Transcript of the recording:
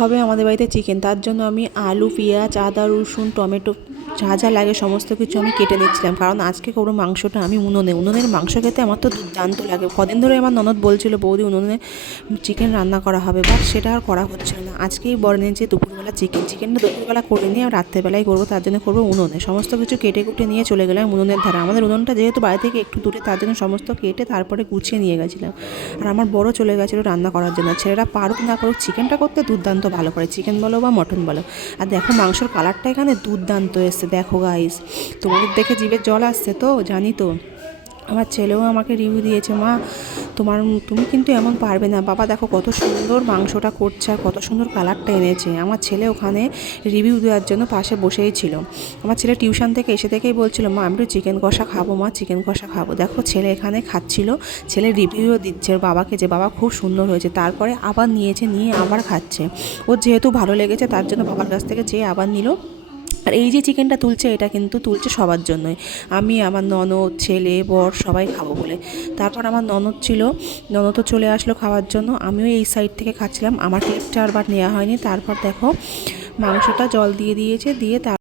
হবে আমাদের বাড়িতে চিকেন, তার জন্য আমি আলু, পেঁয়াজ, আদা, রসুন, টমেটো যা যা লাগে সমস্ত কিছু আমি কেটে নিচ্ছিলাম, কারণ আজকে করবো মাংসটা আমি উনুনের মাংস খেতে আমার তো দুর্দান্ত লাগে। কদিন ধরে আমার ননদ বলছিল বৌদি উনুনে চিকেন রান্না করা হবে, বাট সেটা আর করা হচ্ছিল না। আজকেই বলেন যে দুপুরবেলা চিকেনটা দুপুরবেলা করে নিয়ে আর রাত্রেবেলায় করবো, তার জন্য করবো উনুনে। সমস্ত কিছু কেটে কুটে নিয়ে চলে গেলাম উনুনের ধারে। আমাদের উনুনটা যেহেতু বাড়ি থেকে একটু দূরে, তার জন্য সমস্ত কেটে তারপরে গুছিয়ে নিয়ে গেছিলাম। আর আমার বড় চলে গেছিলো রান্না করার জন্য। ছেলেরা পারুক না পারুক চিকেনটা করতে দুর্দান্ত ভালো করে, চিকেন বলো বা মটন বলো। আর দেখো মাংসর কালারটা এখানে দুর্দান্ত এসছে, দেখো গাইস। তোমাদের দেখে জিভে জল আসছে তো, জানি তো। আমার ছেলেও আমাকে রিভিউ দিয়েছে, মা তুমি কিন্তু এমন পারবে না। বাবা দেখো কত সুন্দর মাংসটা করছে আর কত সুন্দর কালারটা এনেছে। আমার ছেলে ওখানে রিভিউ দেওয়ার জন্য পাশে বসেই ছিল। আমার ছেলে টিউশন থেকে এসে থেকেই বলছিল, মা আমি একটু চিকেন কষা খাবো, মা চিকেন কষা খাবো। দেখো ছেলে এখানে খাচ্ছিল, ছেলে রিভিউও দিচ্ছে বাবাকে যে বাবা খুব সুন্দর হয়েছে। তারপরে আবার নিয়ে আবার খাচ্ছে। ওর যেহেতু ভালো লেগেছে তার জন্য বাবার কাছ থেকে যেয়ে আবার নিল। আর এই যে চিকেনটা তুলছে, এটা কিন্তু তুলছে সবার জন্যই। আমি, আমার ননদ, ছেলে, বর সবাই খাবো বলে। তারপর আমার ননদও চলে আসলো খাওয়ার জন্য। আমিও এই সাইড থেকে খাচ্ছিলাম, আমার ক্লিপটা আর নেওয়া হয়নি। তারপর দেখো মাংসটা জল দিয়ে দিয়েছে, দিয়ে